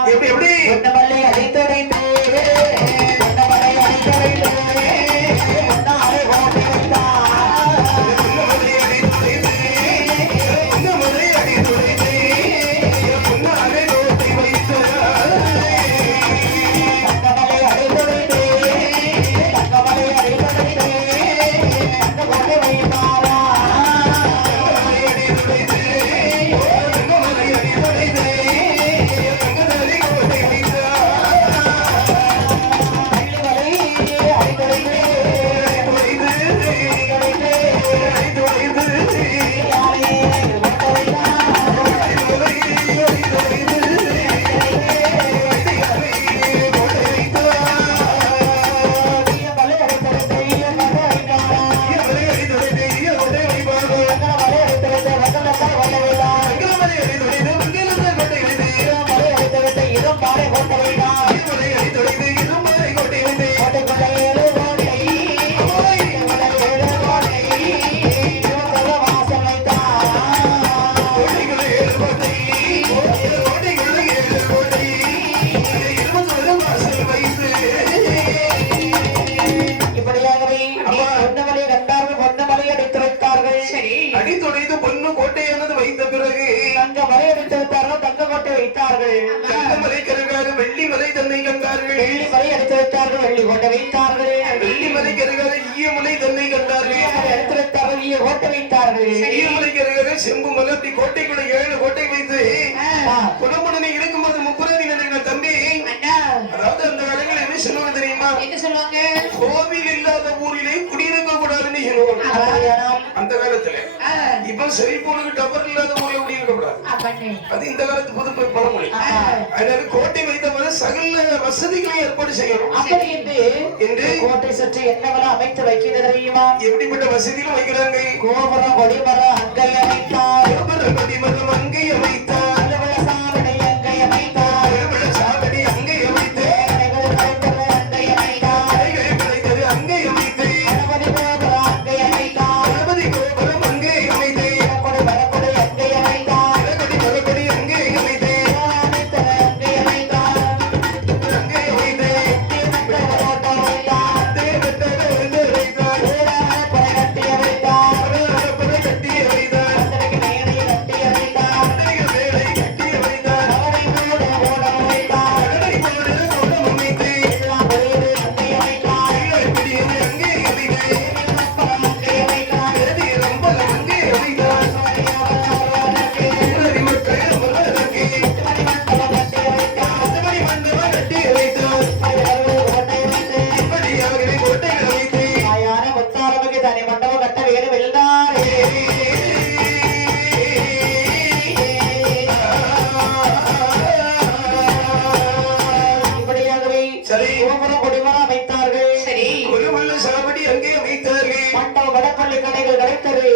எப்படி எப்படி ஒன்னமல்லை அடித்தொடைந்தே ஒன்னமலை அடித்தொடைந்தே ஒன்னாரை கோட்டை அடித்துடைந்து பொண்ணு கோட்டையானது வைத்த பிறகு தங்க மலை அடித்து வைத்தார்கள், தங்க கோட்டை வைத்தார்கள். தங்க மலை கருகாக வெள்ளி மலை தன்னை கண்டார்கள். வெள்ளி மலை அடித்து வைத்தார்கள், வெள்ளி கோட்டை வைத்தார்கள். வெள்ளி மலை கருகாக ஈயமலை தன்னை கண்டார்கள். மலை அடித்து வைத்தார்கள், ஈய கோட்டை வைத்தார்கள். ஈயமலை கருகாக செம்பு மலை அப்படி கோட்டைக்குள்ள 7 கோட்டை வைத்து குணமுடனே இருக்கும்போது முப்புரதி நினைக்கிற தம்பி. அதாவது அந்த காலங்களில் என்ன சொல்லுவாங்க தெரியுமா? என்ன சொல்லுவாங்க? கோவில் இல்லாத ஊரிலே குடியிருக்க கூடாதுன்னு சொல்லுவாங்க அந்த காலத்துல. இப்ப செல்போனுக்கு டவர் இல்லாத ஊர்ல குடியிருக்க கூடாது. அது இந்த காலத்து புது பழமொழி. அதனால கோட்டை வைத்த போது சகல வசதிகளை ஏற்பாடு செய்யணும். அப்படி என்று கோட்டை சுற்றி என்னவெல்லாம் அமைத்து வைக்கிறது தெரியுமா? எப்படிப்பட்ட வசதிகளும் வைக்கிறாங்க. கோபுரம் கொடிமரம் அங்கை அமைத்தார், கோபுரம் கொடிமரம் அங்கை அமைத்தார், சாவடி அங்கை அமைத்தார், சாவடி அங்கை அமைத்து அங்கை அமைத்தார், கிடைத்தது அங்கை அமைத்து கணபதி கோபுரம் அங்கை அமைத்தார், கணபதி கோபுரம் அங்கை அமைத்து மரப்பொடி அங்கை அமைத்தார், மரப்படி அங்கை அமைத்து அங்கை அமைத்தார், அங்கை அமைத்து கோட்டை வைத்தார், தேவத்தர வந்து வைத்தார், படை கட்டி அமைத்தார், படை கட்டி வைத்தார், மேடை கட்டி அமைத்தார், வேலை கட்டி வைத்தார், அவரை போடு ஓடம் வைத்தார், கடை போடு கோலம் அமைத்து எல்லாம் ஒரே அங்கை அமைத்தார், பிடியது அங்கை அமைத்து அங்கை அமைத்தார், ரொம்ப அங்கை அமைத்தார் மக்கள் மலருக்கு மணி மண்டபம் கட்டி வைத்தார். இப்படியாகவே கோட்டைகள் வைத்து தனி மண்டபம் கட்ட வேறு வெள்ளாரே இப்படியாகவே சரி. கோபுரம் கொடிமரம் அமைத்தார்கள். சரி. ஒரு சாவடி அங்கே வைத்தார்கள். மண்டபம் வடப்பள்ளி கடைகள் கிடைத்தது.